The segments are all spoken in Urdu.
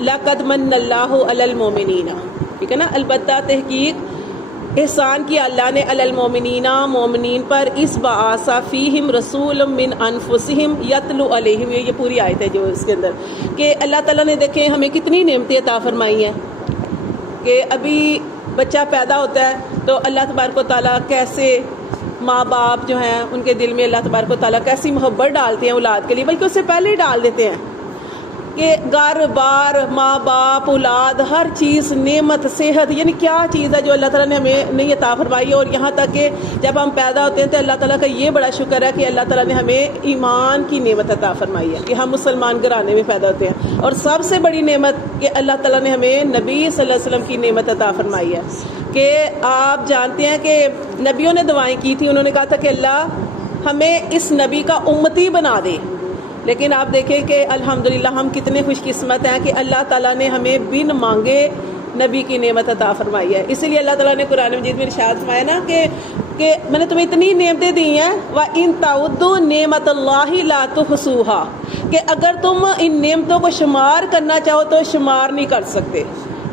لقد من اللہ علی المومنین، ٹھیک ہے نا، البتہ تحقیق احسان کیا اللہ نے علی المومنین، مومنین پر، اس بعث فیہم رسول من انفسہم یتلو علیہم، یہ پوری آیت ہے جو اس کے اندر، کہ اللہ تعالیٰ نے دیکھیں ہمیں کتنی نعمتیں عطا فرمائی ہیں، کہ ابھی بچہ پیدا ہوتا ہے تو اللہ تبارک و تعالیٰ کیسے ماں باپ جو ہیں ان کے دل میں اللہ تبارک و تعالیٰ کیسی محبت ڈالتے ہیں اولاد کے لیے، بلکہ اس سے پہلے ہی ڈال دیتے ہیں کہ گھر بار، ماں باپ، اولاد، ہر چیز، نعمت، صحت، یعنی کیا چیز ہے جو اللہ تعالیٰ نے ہمیں نہیں عطا فرمائی. اور یہاں تک کہ جب ہم پیدا ہوتے ہیں تو اللہ تعالیٰ کا یہ بڑا شکر ہے کہ اللہ تعالیٰ نے ہمیں ایمان کی نعمت عطا فرمائی ہے کہ ہم مسلمان گھرانے میں پیدا ہوتے ہیں. اور سب سے بڑی نعمت کہ اللہ تعالیٰ نے ہمیں نبی صلی اللہ علیہ وسلم کی نعمت عطا فرمائی ہے، کہ آپ جانتے ہیں کہ نبیوں نے دعائیں کی تھی، انہوں نے کہا تھا کہ اللہ ہمیں اس نبی کا امتی بنا دے. لیکن آپ دیکھیں کہ الحمدللہ ہم کتنے خوش قسمت ہیں کہ اللہ تعالیٰ نے ہمیں بن مانگے نبی کی نعمت عطا فرمائی ہے. اسی لیے اللہ تعالیٰ نے قرآن مجید میں ارشاد فرمایا نا کہ میں نے تمہیں اتنی نعمتیں دی ہیں، وَإِن تَعُدُّوا نِعْمَتَ اللَّهِ لَا تُحْصُوهَا، کہ اگر تم ان نعمتوں کو شمار کرنا چاہو تو شمار نہیں کر سکتے.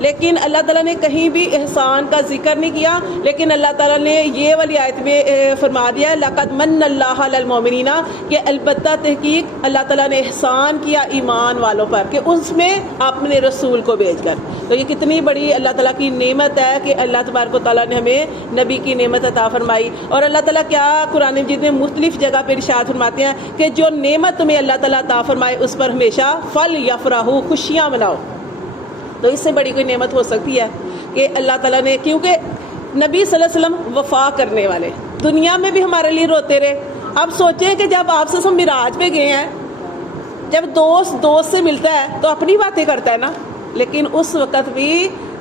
لیکن اللہ تعالیٰ نے کہیں بھی احسان کا ذکر نہیں کیا، لیکن اللہ تعالیٰ نے یہ والی آیت میں فرما دیا لَقَدْ مَنَّ اللَّهُ عَلَى الْمُؤْمِنِينَ، کہ البتہ تحقیق اللہ تعالیٰ نے احسان کیا ایمان والوں پر کہ اس میں اپنے رسول کو بھیج کر. تو یہ کتنی بڑی اللہ تعالیٰ کی نعمت ہے کہ اللہ تبارک و تعالیٰ نے ہمیں نبی کی نعمت عطا فرمائی. اور اللہ تعالیٰ کیا قرآن مجید میں مختلف جگہ پہ ارشاد فرماتے ہیں کہ جو نعمت تمہیں اللہ تعالیٰ عطا فرمائے اس پر ہمیشہ فَلْيَفْرَحُوا، خوشیاں مناؤ. تو اس سے بڑی کوئی نعمت ہو سکتی ہے کہ اللہ تعالیٰ نے، کیونکہ نبی صلی اللہ علیہ وسلم وفا کرنے والے، دنیا میں بھی ہمارے لیے روتے رہے. اب سوچیں کہ جب آپ سے معراج پہ گئے ہیں، جب دوست سے ملتا ہے تو اپنی باتیں کرتا ہے نا، لیکن اس وقت بھی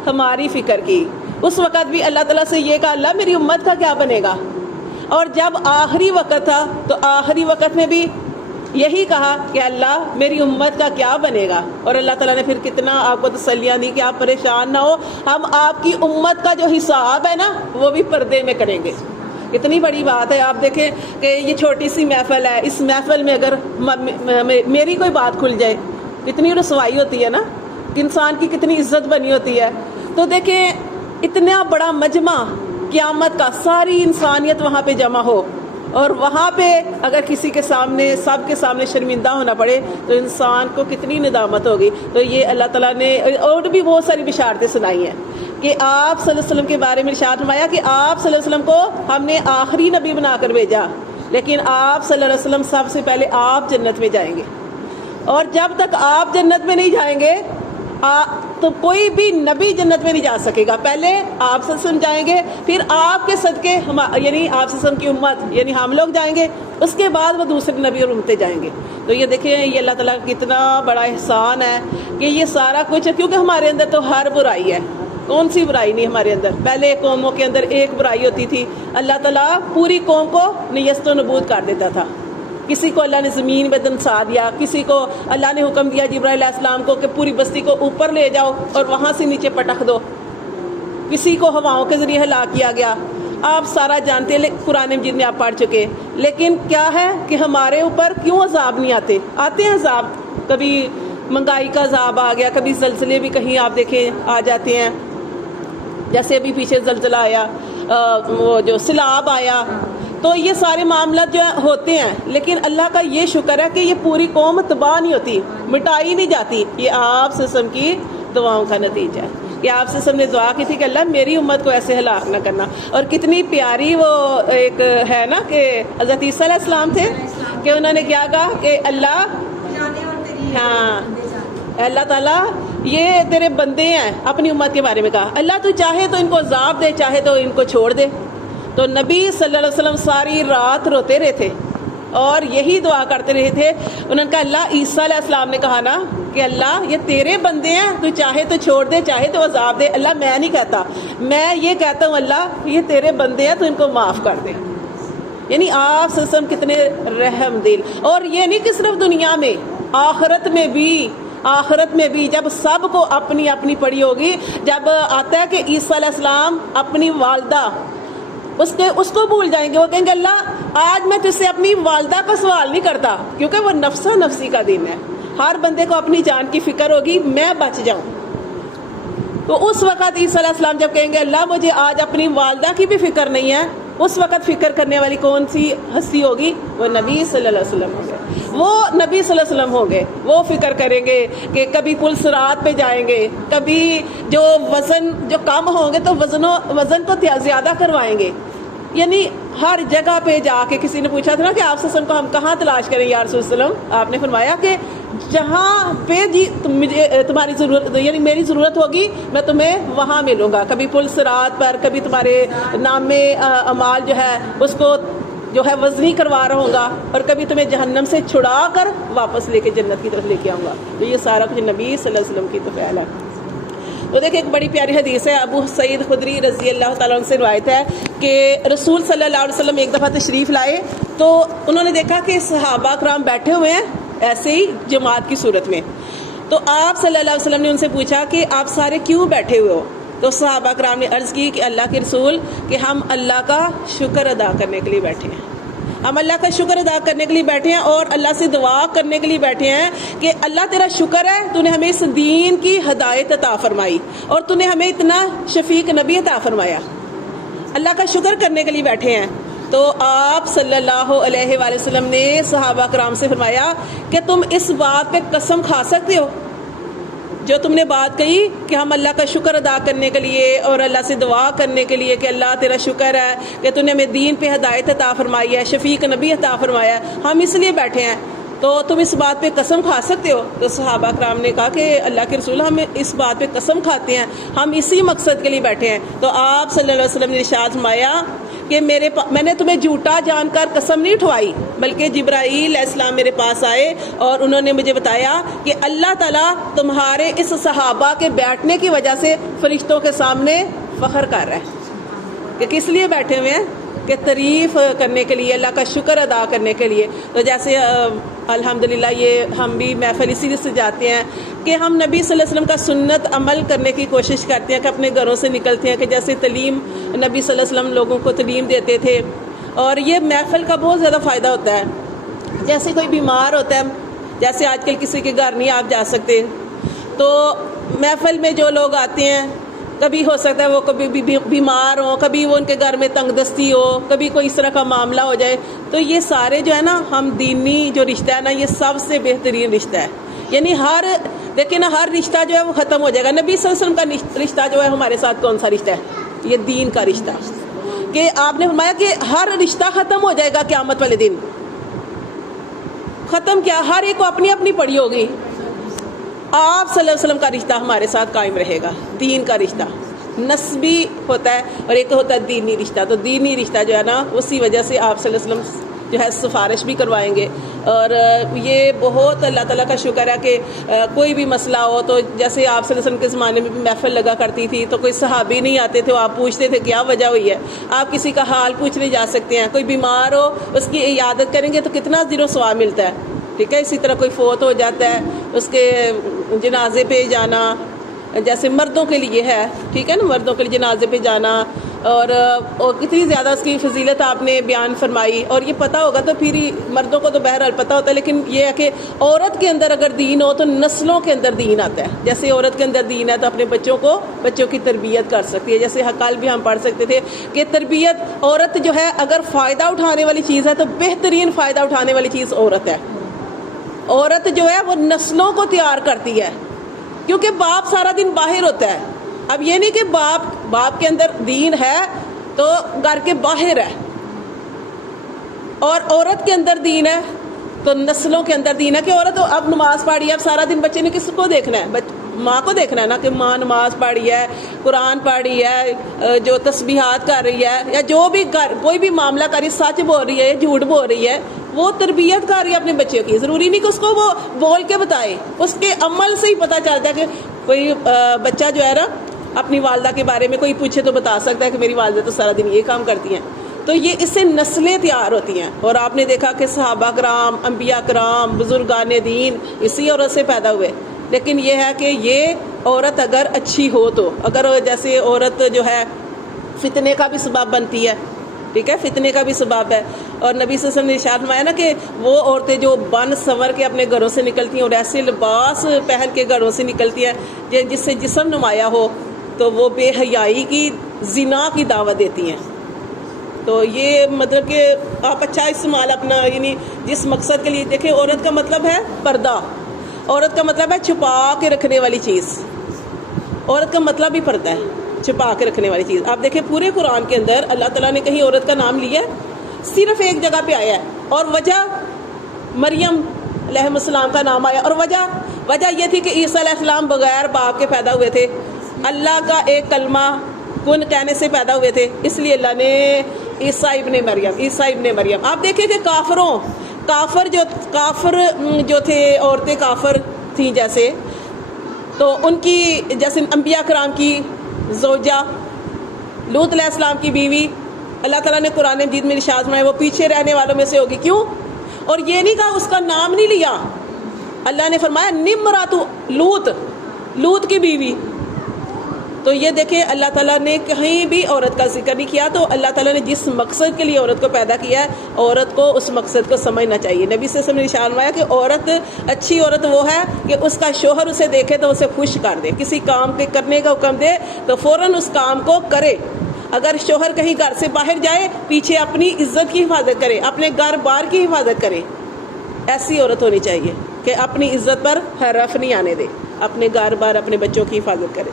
ہماری فکر کی، اس وقت بھی اللہ تعالیٰ سے یہ کہا اللہ میری امت کا کیا بنے گا. اور جب آخری وقت تھا تو آخری وقت میں بھی یہی کہا کہ اللہ میری امت کا کیا بنے گا. اور اللہ تعالیٰ نے پھر کتنا آپ کو تسلیاں دی کہ آپ پریشان نہ ہو، ہم آپ کی امت کا جو حساب ہے نا وہ بھی پردے میں کریں گے. اتنی بڑی بات ہے. آپ دیکھیں کہ یہ چھوٹی سی محفل ہے، اس محفل میں اگر میری کوئی بات کھل جائے کتنی رسوائی ہوتی ہے نا، انسان کی کتنی عزت بنی ہوتی ہے. تو دیکھیں اتنا بڑا مجمع قیامت کا، ساری انسانیت وہاں پہ جمع ہو، اور وہاں پہ اگر کسی کے سامنے، سب کے سامنے شرمندہ ہونا پڑے تو انسان کو کتنی ندامت ہوگی. تو یہ اللہ تعالیٰ نے اور بھی بہت ساری بشارتیں سنائی ہیں کہ آپ صلی اللہ علیہ وسلم کے بارے میں ارشاد فرمایا کہ آپ صلی اللہ علیہ وسلم کو ہم نے آخری نبی بنا کر بھیجا، لیکن آپ صلی اللہ علیہ وسلم سب سے پہلے آپ جنت میں جائیں گے. اور جب تک آپ جنت میں نہیں جائیں گے تو کوئی بھی نبی جنت میں نہیں جا سکے گا. پہلے آپ صلی اللہ علیہ وسلم جائیں گے، پھر آپ کے صدقے یعنی آپ صلی اللہ علیہ وسلم کی امت یعنی ہم لوگ جائیں گے، اس کے بعد وہ دوسرے نبی اور امتیں جائیں گے. تو یہ دیکھیں یہ اللہ تعالیٰ کا کتنا بڑا احسان ہے کہ یہ سارا کچھ، کیونکہ ہمارے اندر تو ہر برائی ہے، کون سی برائی نہیں ہمارے اندر. پہلے قوموں کے اندر ایک برائی ہوتی تھی، اللہ تعالیٰ پوری قوم کو نیست و نبود کر دیتا تھا. کسی کو اللہ نے زمین میں دنسا دیا، کسی کو اللہ نے حکم دیا جبرائیل علیہ السلام کو کہ پوری بستی کو اوپر لے جاؤ اور وہاں سے نیچے پٹک دو. کسی کو ہواؤں کے ذریعے ہلاک کیا گیا. آپ سارا جانتے ہیں، قرآن مجید میں آپ پڑھ چکے. لیکن کیا ہے کہ ہمارے اوپر کیوں عذاب نہیں آتے ہیں عذاب. کبھی مہنگائی کا عذاب آ گیا، کبھی زلزلے بھی کہیں آپ دیکھیں آ جاتے ہیں، جیسے ابھی پیچھے زلزلہ آیا، وہ جو سیلاب آیا. تو یہ سارے معاملات جو ہوتے ہیں، لیکن اللہ کا یہ شکر ہے کہ یہ پوری قوم تباہ نہیں ہوتی، مٹائی نہیں جاتی. یہ آپ سے سب کی دعاؤں کا نتیجہ ہے کہ آپ سے سب نے دعا کی تھی کہ اللہ میری امت کو ایسے ہلاک نہ کرنا. اور کتنی پیاری وہ ایک ہے نا کہ حضرت عیسیٰ علیہ السلام تھے کہ انہوں نے کیا کہا کہ اللہ، ہاں اللہ تعالیٰ یہ تیرے بندے ہیں. اپنی امت کے بارے میں کہا اللہ تو چاہے تو ان کو عذاب دے، چاہے تو ان کو چھوڑ دے. تو نبی صلی اللہ علیہ وسلم ساری رات روتے رہے تھے اور یہی دعا کرتے رہے تھے. انہوں نے کہا اللہ، عیسیٰ علیہ السلام نے کہا نا کہ اللہ یہ تیرے بندے ہیں، تو چاہے تو چھوڑ دے، چاہے تو عذاب دے. اللہ میں نہیں کہتا، میں یہ کہتا ہوں اللہ یہ تیرے بندے ہیں تو ان کو معاف کر دے. یعنی آپ صلی اللہ علیہ وسلم کتنے رحم دل. اور یہ نہیں کہ صرف دنیا میں، آخرت میں بھی جب سب کو اپنی اپنی پڑی ہوگی، جب آتا ہے کہ عیسیٰ علیہ السلام اپنی والدہ اس کو بھول جائیں گے. وہ کہیں گے اللہ آج میں تجھ سے اپنی والدہ کا سوال نہیں کرتا، کیونکہ وہ نفسا نفسی کا دن ہے. ہر بندے کو اپنی جان کی فکر ہوگی میں بچ جاؤں. تو اس وقت عیسیٰ علیہ السلام جب کہیں گے اللہ مجھے آج اپنی والدہ کی بھی فکر نہیں ہے, اس وقت فکر کرنے والی کون سی ہستی ہوگی؟ وہ نبی صلی اللہ علیہ وسلم ہوں گے. وہ نبی صلی اللہ علیہ وسلم ہوں گے, وہ فکر کریں گے کہ کبھی پل صراط پہ جائیں گے, کبھی جو وزن جو کم ہوں گے تو وزن کو زیادہ کروائیں گے. یعنی ہر جگہ پہ جا کے کسی نے پوچھا تھا نا کہ آپ صلی اللہ علیہ وسلم کو ہم کہاں تلاش کریں یا رسول اللہ علیہ وسلم, آپ نے فرمایا کہ جہاں پہ جی مجھے تمہاری ضرورت یعنی میری ضرورت ہوگی میں تمہیں وہاں ملوں گا. کبھی پل صراط پر, کبھی تمہارے نام اعمال جو ہے اس کو جو ہے وزنی کروا رہا ہوں گا, اور کبھی تمہیں جہنم سے چھڑا کر واپس لے کے جنت کی طرف لے کے آؤں گا. تو یہ سارا کچھ نبی صلی اللہ علیہ وسلم کی تو فعل ہے. تو دیکھیں ایک بڑی پیاری حدیث ہے, ابو سعید خدری رضی اللہ تعالیٰ عنہ سے روایت ہے کہ رسول صلی اللہ علیہ وسلم ایک دفعہ تشریف لائے تو انہوں نے دیکھا کہ صحابہ کرام بیٹھے ہوئے ہیں ایسے ہی جماعت کی صورت میں. تو آپ صلی اللہ علیہ وسلم نے ان سے پوچھا کہ آپ سارے کیوں بیٹھے ہوئے ہو؟ تو صحابہ کرام نے عرض کی کہ اللہ کے رسول کہ ہم اللہ کا شکر ادا کرنے کے لیے بیٹھے ہیں, ہم اللہ کا شکر ادا کرنے کے لیے بیٹھے ہیں اور اللہ سے دعا کرنے کے لیے بیٹھے ہیں کہ اللہ تیرا شکر ہے تو نے ہمیں اس دین کی ہدایت عطا فرمائی اور تو نے ہمیں اتنا شفیق نبی عطا فرمایا. اللہ کا شکر کرنے کے لیے بیٹھے ہیں. تو آپ صلی اللہ علیہ وآلہ وسلم نے صحابہ کرام سے فرمایا کہ تم اس بات پہ قسم کھا سکتے ہو جو تم نے بات کہی کہ ہم اللہ کا شکر ادا کرنے کے لیے اور اللہ سے دعا کرنے کے لیے کہ اللہ تیرا شکر ہے کہ تو نے ہمیں دین پہ ہدایت عطا فرمائی ہے, شفیق نبی عطا فرمایا ہے, ہم اس لیے بیٹھے ہیں, تو تم اس بات پہ قسم کھا سکتے ہو؟ تو صحابہ کرام نے کہا کہ اللہ کے رسول ہم اس بات پہ قسم کھاتے ہیں, ہم اسی مقصد کے لیے بیٹھے ہیں. تو آپ صلی اللہ علیہ وسلم نے ارشاد فرمایا کہ میں نے تمہیں جھوٹا جان کر قسم نہیں اٹھوائی, بلکہ جبرائیل علیہ السلام میرے پاس آئے اور انہوں نے مجھے بتایا کہ اللہ تعالیٰ تمہارے اس صحابہ کے بیٹھنے کی وجہ سے فرشتوں کے سامنے فخر کر رہا ہے کہ کس لیے بیٹھے ہوئے ہیں, کہ تعریف کرنے کے لیے, اللہ کا شکر ادا کرنے کے لیے. تو جیسے الحمدللہ یہ ہم بھی محفل اسی سے جاتے ہیں کہ ہم نبی صلی اللہ علیہ وسلم کا سنت عمل کرنے کی کوشش کرتے ہیں کہ اپنے گھروں سے نکلتے ہیں کہ جیسے تعلیم نبی صلی اللہ علیہ وسلم لوگوں کو تعلیم دیتے تھے, اور یہ محفل کا بہت زیادہ فائدہ ہوتا ہے. جیسے کوئی بیمار ہوتا ہے, جیسے آج کل کسی کے گھر نہیں آپ جا سکتے, تو محفل میں جو لوگ آتے ہیں کبھی ہو سکتا ہے وہ کبھی بیمار ہوں, کبھی وہ ان کے گھر میں تنگ دستی ہو, کبھی کوئی اس طرح کا معاملہ ہو جائے, تو یہ سارے جو ہے نا ہم دینی جو رشتہ ہے نا یہ سب سے بہترین رشتہ ہے. یعنی دیکھیں نا ہر رشتہ جو ہے وہ ختم ہو جائے گا. نبی صلی اللہ علیہ وسلم کا رشتہ جو ہے ہمارے ساتھ کون سا رشتہ ہے؟ یہ دین کا رشتہ, کہ آپ نے فرمایا کہ ہر رشتہ ختم ہو جائے گا قیامت والے دن. ختم کیا, ہر ایک کو اپنی اپنی پڑی ہوگی. آپ صلی اللہ علیہ وسلم کا رشتہ ہمارے ساتھ قائم رہے گا, دین کا رشتہ. نسبی ہوتا ہے اور ایک ہوتا ہے دینی رشتہ. تو دینی رشتہ جو ہے نا اسی وجہ سے آپ صلی اللہ علیہ وسلم جو ہے سفارش بھی کروائیں گے. اور یہ بہت اللہ تعالیٰ کا شکر ہے کہ کوئی بھی مسئلہ ہو تو جیسے آپ صلی اللہ علیہ وسلم کے زمانے میں بھی محفل لگا کرتی تھی تو کوئی صحابی نہیں آتے تھے, وہ آپ پوچھتے تھے کیا وجہ ہوئی ہے, آپ کسی کا حال پوچھنے جا سکتے ہیں. کوئی بیمار ہو اس کی عیادت کریں گے تو کتنا دنوں ثواب ملتا ہے. ٹھیک ہے, اسی طرح کوئی فوت ہو جاتا ہے اس کے جنازے پہ جانا, جیسے مردوں کے لیے ہے, ٹھیک ہے نا, مردوں کے لیے جنازے پہ جانا, اور کتنی زیادہ اس کی فضیلت آپ نے بیان فرمائی. اور یہ پتہ ہوگا تو پھر مردوں کو تو بہرحال پتہ ہوتا ہے, لیکن یہ ہے کہ عورت کے اندر اگر دین ہو تو نسلوں کے اندر دین آتا ہے. جیسے عورت کے اندر دین ہے تو اپنے بچوں کی تربیت کر سکتی ہے. جیسے کل بھی ہم پڑھ سکتے تھے کہ تربیت عورت جو ہے اگر فائدہ اٹھانے والی چیز ہے تو بہترین فائدہ اٹھانے والی چیز عورت ہے. عورت جو ہے وہ نسلوں کو تیار کرتی ہے, کیونکہ باپ سارا دن باہر ہوتا ہے. اب یہ نہیں کہ باپ کے اندر دین ہے تو گھر کے باہر ہے, اور عورت کے اندر دین ہے تو نسلوں کے اندر دین ہے. کہ عورت اب نماز پڑھی ہے, اب سارا دن بچے نے کس کو دیکھنا ہے؟ ماں کو دیکھنا ہے نا, کہ ماں نماز پڑھی ہے, قرآن پڑھی ہے, جو تسبیحات کر رہی ہے, یا جو بھی کوئی بھی معاملہ کر رہی ہے, سچ بول رہی ہے, جھوٹ بول رہی ہے, وہ تربیت کر رہی ہے اپنے بچے کی. ضروری نہیں کہ اس کو وہ بول کے بتائے, اس کے عمل سے ہی پتہ چلتا ہے. کہ کوئی بچہ جو ہے نا اپنی والدہ کے بارے میں کوئی پوچھے تو بتا سکتا ہے کہ میری والدہ تو سارا دن یہ کام کرتی ہیں. تو یہ اس سے نسلیں تیار ہوتی ہیں. اور آپ نے دیکھا کہ صحابہ کرام, انبیاء کرام, بزرگان دین اسی عورت سے پیدا ہوئے. لیکن یہ ہے کہ یہ عورت اگر اچھی ہو تو, اگر جیسے عورت جو ہے فتنے کا بھی سبب بنتی ہے, ٹھیک ہے, فتنے کا بھی سبب ہے. اور نبی صلی اللہ علیہ وسلم نے ارشاد فرمایا نا کہ وہ عورتیں جو بن سنور کے اپنے گھروں سے نکلتی ہیں اور ایسے لباس پہن کے گھروں سے نکلتی ہیں جس سے جسم نمایاں ہو، تو وہ بے حیائی کی، زنا کی دعوت دیتی ہیں. تو یہ مطلب کہ آپ اچھا استعمال اپنا، یعنی جس مقصد کے لیے دیکھیں، عورت کا مطلب ہے پردہ، عورت کا مطلب ہے چھپا کے رکھنے والی چیز. عورت کا مطلب ہی پردہ ہے، چھپا کے رکھنے والی چیز. آپ دیکھیں پورے قرآن کے اندر اللہ تعالیٰ نے کہیں عورت کا نام لیا ہے؟ صرف ایک جگہ پہ آیا ہے، اور وجہ مریم علیہ السلام کا نام آیا. اور وجہ یہ تھی کہ عیسیٰ علیہ السلام بغیر باپ کے پیدا ہوئے تھے، اللہ کا ایک کلمہ کن کہنے سے پیدا ہوئے تھے، اس لیے اللہ نے عیسیٰ ابن مریم. آپ دیکھیں کہ کافر جو تھے، عورتیں کافر تھیں جیسے، تو ان کی جیسے انبیاء کرام کی زوجہ لوط علیہ السلام کی بیوی، اللہ تعالیٰ نے قرآن مجید میں ارشاد فرمایا وہ پیچھے رہنے والوں میں سے ہوگی. کیوں؟ اور یہ نہیں کہا، اس کا نام نہیں لیا، اللہ نے فرمایا نمرات لوط کی بیوی. تو یہ دیکھیں اللہ تعالیٰ نے کہیں بھی عورت کا ذکر نہیں کیا. تو اللہ تعالیٰ نے جس مقصد کے لیے عورت کو پیدا کیا ہے، عورت کو اس مقصد کو سمجھنا چاہیے. نبی صلی اللہ علیہ وسلم نے ارشاد فرمایا کہ عورت، اچھی عورت وہ ہے کہ اس کا شوہر اسے دیکھے تو اسے خوش کر دے، کسی کام کے کرنے کا حکم دے تو فوراً اس کام کو کرے. اگر شوہر کہیں گھر سے باہر جائے، پیچھے اپنی عزت کی حفاظت کرے، اپنے گھر بار کی حفاظت کرے. ایسی عورت ہونی چاہیے کہ اپنی عزت پر حرف نہیں آنے دے، اپنے گھر بار اپنے بچوں کی حفاظت کرے.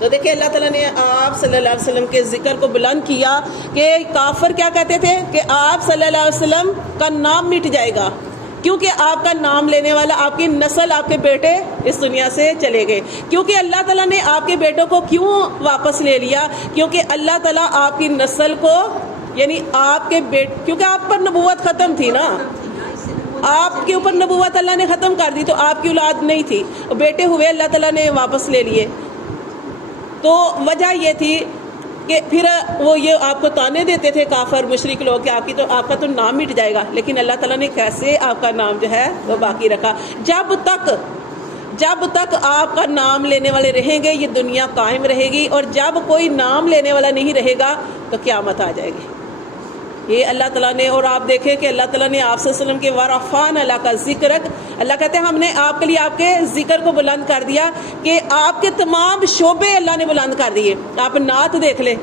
تو دیکھیں اللہ تعالیٰ نے آپ صلی اللہ علیہ وسلم کے ذکر کو بلند کیا کہ کافر کیا کہتے تھے کہ آپ صلی اللہ علیہ وسلم کا نام مٹ جائے گا، کیونکہ آپ کا نام لینے والا، آپ کی نسل، آپ کے بیٹے اس دنیا سے چلے گئے. کیونکہ اللہ تعالیٰ نے آپ کے بیٹوں کو کیوں واپس لے لیا؟ کیونکہ اللہ تعالیٰ آپ کی نسل کو، یعنی آپ کے کیونکہ آپ پر نبوت ختم تھی نا، آپ کے اوپر نبوت اللہ نے ختم کر دی، تو آپ کی اولاد نہیں تھی، بیٹے ہوئے، اللہ تعالیٰ نے واپس لے لیے. تو وجہ یہ تھی کہ پھر وہ یہ آپ کو تانے دیتے تھے کافر مشرک لوگ کہ آپ کا تو نام مٹ جائے گا. لیکن اللہ تعالیٰ نے کیسے آپ کا نام جو ہے وہ باقی رکھا. جب تک آپ کا نام لینے والے رہیں گے، یہ دنیا قائم رہے گی. اور جب کوئی نام لینے والا نہیں رہے گا تو قیامت آ جائے گی. یہ اللہ تعالیٰ نے، اور آپ دیکھیں کہ اللہ تعالیٰ نے آپ صلی اللہ علیہ وسلم کے ورفان اللہ کا ذکر، اللہ کہتے ہیں ہم نے آپ کے لیے آپ کے ذکر کو بلند کر دیا کہ آپ کے تمام شعبے اللہ نے بلند کر دیے. آپ نعت دیکھ لیں،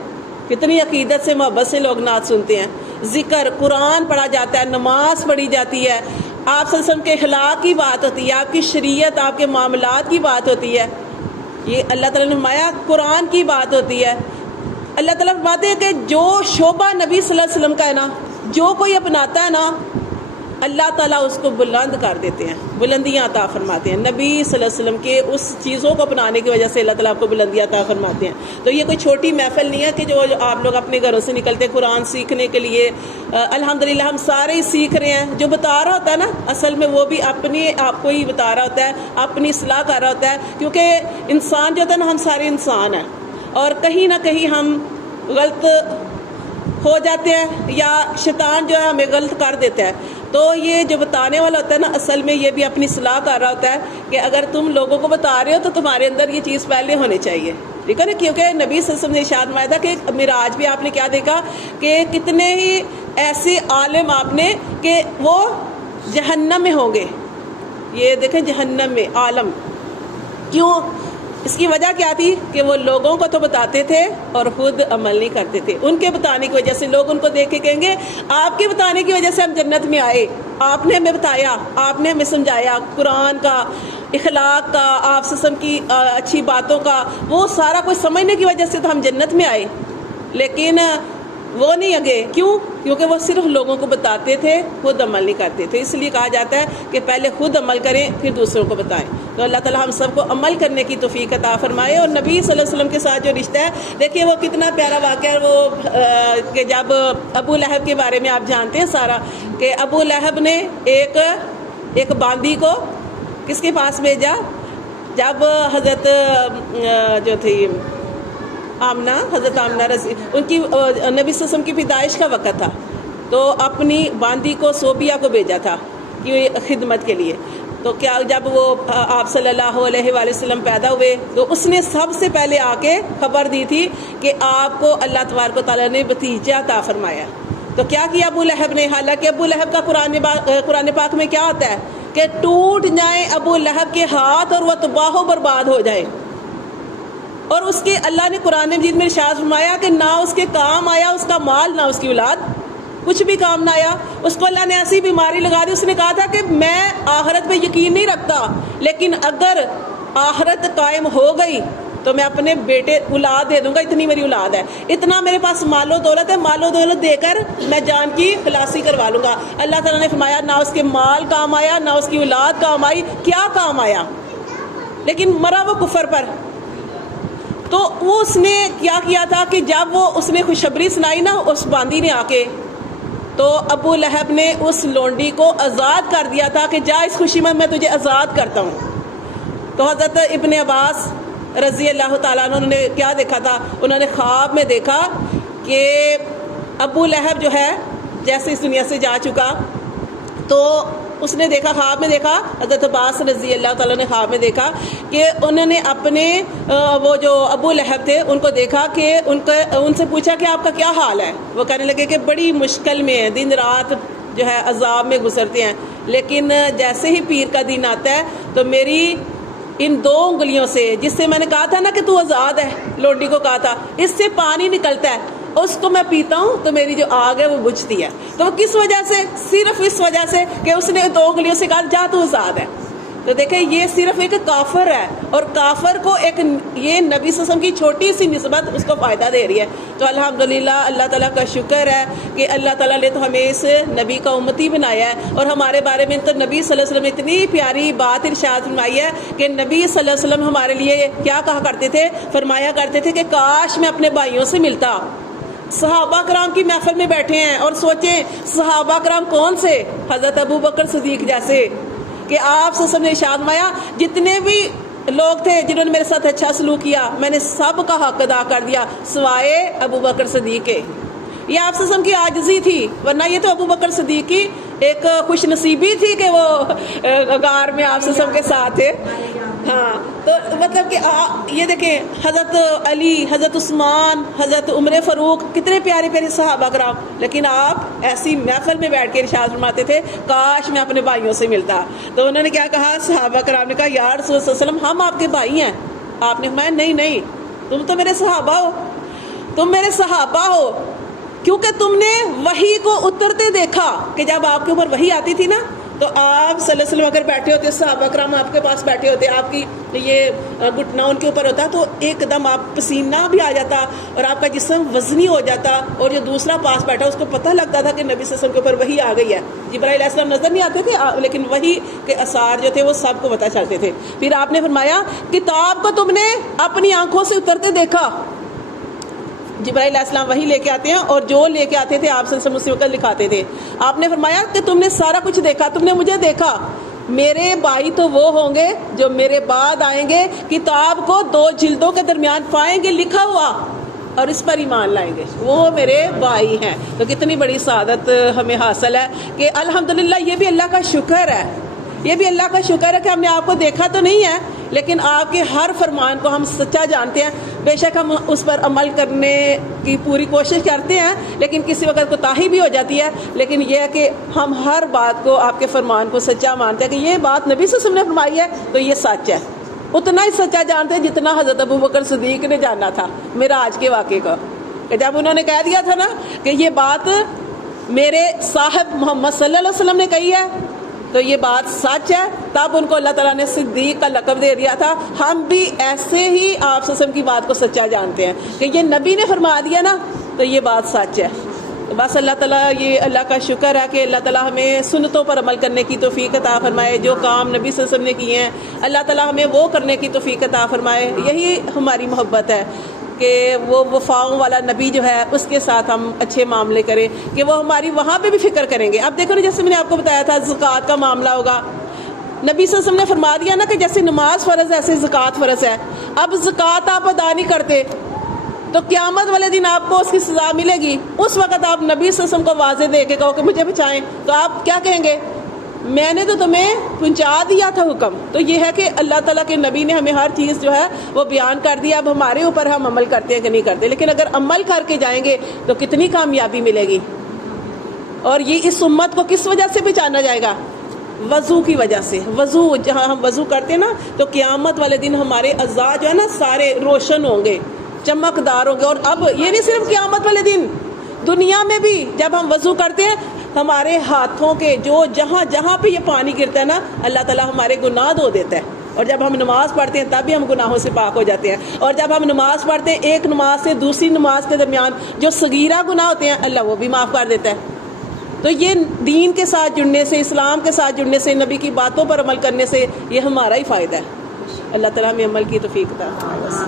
کتنی عقیدت سے محبت سے لوگ نعت سنتے ہیں. ذکر، قرآن پڑھا جاتا ہے، نماز پڑھی جاتی ہے، آپ صلی اللہ علیہ وسلم کے اخلاق کی بات ہوتی ہے، آپ کی شریعت، آپ کے معاملات کی بات ہوتی ہے. یہ اللہ تعالیٰ نے فرمایا قرآن کی بات ہوتی ہے. اللہ تعالیٰ فرماتے ہیں کہ جو شعبہ نبی صلی اللہ علیہ وسلم کا ہے نا، جو کوئی اپناتا ہے نا، اللہ تعالیٰ اس کو بلند کر دیتے ہیں، بلندیاں عطا فرماتے ہیں. نبی صلی اللہ علیہ وسلم کے اس چیزوں کو اپنانے کی وجہ سے اللہ تعالیٰ آپ کو بلندیاں عطا فرماتے ہیں. تو یہ کوئی چھوٹی محفل نہیں ہے کہ جو آپ لوگ اپنے گھروں سے نکلتے ہیں قرآن سیکھنے کے لیے. الحمدللہ ہم سارے ہی سیکھ رہے ہیں. جو بتا رہا ہوتا ہے نا، اصل میں وہ بھی اپنی آپ کو ہی بتا رہا ہوتا ہے، اپنی اصلاح کر رہا ہوتا ہے. کیونکہ انسان جو ہوتا ہے نا، ہم سارے انسان ہیں، اور کہیں نہ کہیں ہم غلط ہو جاتے ہیں، یا شیطان جو ہے ہمیں غلط کر دیتا ہے. تو یہ جو بتانے والا ہوتا ہے نا، اصل میں یہ بھی اپنی اصلاح کر رہا ہوتا ہے کہ اگر تم لوگوں کو بتا رہے ہو تو تمہارے اندر یہ چیز پہلے ہونی چاہیے. ٹھیک ہے نا؟ کیونکہ نبی صلی اللہ علیہ وسلم نے ارشاد فرمایا تھا کہ معراج بھی آپ نے کیا دیکھا کہ کتنے ہی ایسے عالم آپ نے کہ وہ جہنم میں ہوں گے. یہ دیکھیں جہنم میں عالم کیوں؟ اس کی وجہ کیا تھی کہ وہ لوگوں کو تو بتاتے تھے اور خود عمل نہیں کرتے تھے. ان کے بتانے کی وجہ سے لوگ ان کو دیکھ کے کہیں گے آپ کے بتانے کی وجہ سے ہم جنت میں آئے، آپ نے ہمیں بتایا، آپ نے ہمیں سمجھایا، قرآن کا، اخلاق کا، آپ سے کی اچھی باتوں کا، وہ سارا کچھ سمجھنے کی وجہ سے تو ہم جنت میں آئے. لیکن وہ نہیں آگے. کیوں؟ کیونکہ وہ صرف لوگوں کو بتاتے تھے، خود عمل نہیں کرتے تھے. اس لیے کہا جاتا ہے کہ پہلے خود عمل کریں پھر دوسروں کو بتائیں. تو اللہ تعالیٰ ہم سب کو عمل کرنے کی توفیق عطا فرمائے. اور نبی صلی اللہ علیہ وسلم کے ساتھ جو رشتہ ہے، دیکھیے وہ کتنا پیارا واقعہ ہے. وہ کہ جب ابو لہب کے بارے میں آپ جانتے ہیں سارا، کہ ابو لہب نے ایک باندی کو کس کے پاس بھیجا؟ جب حضرت جو تھی حضرت آمنہ رضی ان کی نبی صلی اللہ علیہ وسلم کی پیدائش کا وقت تھا، تو اپنی باندی کو صوبیہ کو بھیجا تھا کہ خدمت کے لیے. تو کیا جب وہ آپ صلی اللہ علیہ وآلہ وسلم پیدا ہوئے تو اس نے سب سے پہلے آ کے خبر دی تھی کہ آپ کو اللہ تبارک و تعالیٰ نے بھتیجا عطا فرمایا. تو کیا کیا ابو لہب نے؟ حالانکہ ابو لہب کا قرآن پاک میں کیا آتا ہے کہ ٹوٹ جائیں ابو لہب کے ہاتھ اور وہ تباہ و برباد ہو جائے. اور اس کے اللہ نے قرآن مجید میں ارشاد فرمایا کہ نہ اس کے کام آیا اس کا مال نہ اس کی اولاد، کچھ بھی کام نہ آیا. اس کو اللہ نے ایسی بیماری لگا دی. اس نے کہا تھا کہ میں آخرت پہ یقین نہیں رکھتا، لیکن اگر آخرت قائم ہو گئی تو میں اپنے بیٹے اولاد دے دوں گا، اتنی میری اولاد ہے، اتنا میرے پاس مال و دولت ہے، مال و دولت دے کر میں جان کی خلاصی کروا لوں گا. اللہ تعالیٰ نے فرمایا نہ اس کے مال کام آیا نہ اس کی اولاد کام آئی. کیا کام آیا؟ لیکن مرا وہ کفر پر. تو وہ اس نے کیا کیا تھا کہ جب وہ اس نے خوشخبری سنائی نا اس باندی نے آ کے، تو ابو لہب نے اس لونڈی کو آزاد کر دیا تھا کہ جا اس خوشی میں تجھے آزاد کرتا ہوں. تو حضرت ابن عباس رضی اللہ تعالیٰ عنہ نے کیا دیکھا تھا؟ انہوں نے خواب میں دیکھا کہ ابو لہب جو ہے جیسے اس دنیا سے جا چکا، تو اس نے دیکھا، خواب میں دیکھا، حضرت عباس رضی اللہ تعالیٰ نے خواب میں دیکھا کہ انہوں نے اپنے وہ جو ابو لہب تھے ان کو دیکھا کہ ان سے پوچھا کہ آپ کا کیا حال ہے. وہ کہنے لگے کہ بڑی مشکل میں ہیں، دن رات جو ہے عذاب میں گزرتے ہیں، لیکن جیسے ہی پیر کا دن آتا ہے تو میری ان 2 انگلیوں سے، جس سے میں نے کہا تھا نا کہ تو آزاد ہے، لونڈی کو کہا تھا، اس سے پانی نکلتا ہے، اس کو میں پیتا ہوں تو میری جو آگ ہے وہ بجھتی ہے. تو وہ کس وجہ سے؟ صرف اس وجہ سے کہ اس نے 2 انگلیوں سے کہا جا تو آزاد ہے. تو دیکھیں یہ صرف ایک کافر ہے، اور کافر کو ایک یہ نبی صلی اللہ علیہ وسلم کی چھوٹی سی نسبت اس کو فائدہ دے رہی ہے. تو الحمدللہ اللہ تعالیٰ کا شکر ہے کہ اللہ تعالیٰ نے تو ہمیں اس نبی کا امتی بنایا ہے. اور ہمارے بارے میں تو نبی صلی اللہ علیہ وسلم نے اتنی پیاری بات ارشاد فرمائی ہے کہ نبی صلی اللہ علیہ وسلم ہمارے لیے کیا کہا کرتے تھے؟ فرمایا کرتے تھے کہ کاش میں اپنے بھائیوں سے ملتا. صحابہ کرام کی محفل میں بیٹھے ہیں اور سوچیں صحابہ کرام کون سے؟ حضرت ابو بکر صدیق جیسے، کہ آپ سے نے ارشاد فرمایا جتنے بھی لوگ تھے جنہوں نے میرے ساتھ اچھا سلوک کیا میں نے سب کا حق ادا کر دیا سوائے ابو بکر صدیق کے. یہ آپ سے کی عاجزی تھی، ورنہ یہ تو ابو بکر صدیق کی ایک خوش نصیبی تھی کہ وہ غار میں آپ سے کے ساتھ تھے. ہاں تو مطلب کہ یہ دیکھیں حضرت علی، حضرت عثمان، حضرت عمر فاروق، کتنے پیارے پیارے صحابہ کرام، لیکن آپ ایسی محفل میں بیٹھ کے ارشاد فرماتے تھے کاش میں اپنے بھائیوں سے ملتا. تو انہوں نے کیا کہا؟ صحابہ کرام نے کہا یا رسول اللہ صلی اللہ علیہ وسلم ہم آپ کے بھائی ہیں. آپ نے فرمایا نہیں تم تو میرے صحابہ ہو، تم میرے صحابہ ہو، کیونکہ تم نے وحی کو اترتے دیکھا کہ جب آپ کے اوپر وحی آتی تھی نا تو آپ صلی اللہ علیہ وسلم اگر بیٹھے ہوتے، صحابہ کرام آپ کے پاس بیٹھے ہوتے، آپ کی یہ گھٹنا ان کے اوپر ہوتا تو ایک دم آپ پسینہ بھی آ جاتا اور آپ کا جسم وزنی ہو جاتا، اور جو دوسرا پاس بیٹھا اس کو پتہ لگتا تھا کہ نبی صلی اللہ علیہ وسلم کے اوپر وحی آ گئی ہے. جبرائیل علیہ السلام نظر نہیں آتے تھے لیکن وحی کے اثار جو تھے وہ سب کو پتہ چلتے تھے. پھر آپ نے فرمایا کتاب کو تم نے اپنی آنکھوں سے اترتے دیکھا. جبرائیل علیہ السلام وہی لے کے آتے ہیں اور جو لے کے آتے تھے آپ سے اسی وقت لکھاتے تھے. آپ نے فرمایا کہ تم نے سارا کچھ دیکھا، تم نے مجھے دیکھا. میرے بھائی تو وہ ہوں گے جو میرے بعد آئیں گے، کتاب کو 2 جلدوں کے درمیان پائیں گے لکھا ہوا اور اس پر ایمان لائیں گے، وہ میرے بھائی ہیں. تو کتنی بڑی سعادت ہمیں حاصل ہے کہ الحمدللہ یہ بھی اللہ کا شکر ہے، یہ بھی اللہ کا شکر ہے کہ ہم نے آپ کو دیکھا تو نہیں ہے لیکن آپ کے ہر فرمان کو ہم سچا جانتے ہیں. بے شک ہم اس پر عمل کرنے کی پوری کوشش کرتے ہیں لیکن کسی وقت کوتاہی بھی ہو جاتی ہے، لیکن یہ ہے کہ ہم ہر بات کو آپ کے فرمان کو سچا مانتے ہیں کہ یہ بات نبی صلی اللہ علیہ وسلم نے فرمائی ہے تو یہ سچ ہے. اتنا ہی سچا جانتے ہیں جتنا حضرت ابو بکر صدیق نے جانا تھا معراج کے واقعے کو، کہ جب انہوں نے کہہ دیا تھا نا کہ یہ بات میرے صاحب محمد صلی اللہ علیہ وسلم نے کہی ہے تو یہ بات سچ ہے، تب ان کو اللہ تعالیٰ نے صدیق کا لقب دے دیا تھا. ہم بھی ایسے ہی آپ صلی اللہ علیہ وسلم کی بات کو سچا جانتے ہیں کہ یہ نبی نے فرما دیا نا تو یہ بات سچ ہے. بس اللہ تعالیٰ یہ اللہ کا شکر ہے کہ اللہ تعالیٰ ہمیں سنتوں پر عمل کرنے کی توفیق عطا فرمائے. جو کام نبی صلی اللہ علیہ وسلم نے کیے ہیں اللہ تعالیٰ ہمیں وہ کرنے کی توفیق عطا فرمائے. یہی ہماری محبت ہے کہ وہ وفاؤں والا نبی جو ہے اس کے ساتھ ہم اچھے معاملے کریں، کہ وہ ہماری وہاں پہ بھی فکر کریں گے. اب دیکھو نا جیسے میں نے آپ کو بتایا تھا زکوٰۃ کا معاملہ ہوگا، نبی صلی اللہ علیہ وسلم نے فرما دیا نا کہ جیسے نماز فرض ہے ایسے زکوٰۃ فرض ہے. اب زکوٰۃ آپ ادا نہیں کرتے تو قیامت والے دن آپ کو اس کی سزا ملے گی. اس وقت آپ نبی صلی اللہ علیہ وسلم کو واضح دے کے کہو کہ مجھے بچائیں تو آپ کیا کہیں گے؟ میں نے تو تمہیں پہنچا دیا تھا حکم. تو یہ ہے کہ اللہ تعالیٰ کے نبی نے ہمیں ہر چیز جو ہے وہ بیان کر دیا. اب ہمارے اوپر ہم عمل کرتے ہیں کہ نہیں کرتے، لیکن اگر عمل کر کے جائیں گے تو کتنی کامیابی ملے گی. اور یہ اس امت کو کس وجہ سے پہچانا جائے گا؟ وضو کی وجہ سے. وضو جہاں ہم وضو کرتے ہیں نا تو قیامت والے دن ہمارے اعضاء جو ہے نا سارے روشن ہوں گے, چمکدار ہوں گے. اور اب یہ نہیں صرف قیامت والے دن, دنیا میں بھی جب ہم وضو کرتے ہیں ہمارے ہاتھوں کے جو جہاں جہاں پہ یہ پانی گرتا ہے نا اللہ تعالیٰ ہمارے گناہ دھو دیتا ہے. اور جب ہم نماز پڑھتے ہیں تب بھی ہم گناہوں سے پاک ہو جاتے ہیں. اور جب ہم نماز پڑھتے ہیں ایک نماز سے دوسری نماز کے درمیان جو صغیرہ گناہ ہوتے ہیں اللہ وہ بھی معاف کر دیتا ہے. تو یہ دین کے ساتھ جڑنے سے, اسلام کے ساتھ جڑنے سے, نبی کی باتوں پر عمل کرنے سے یہ ہمارا ہی فائدہ ہے. اللہ تعالیٰ ہمیں عمل کی توفیق عطا فرمائے.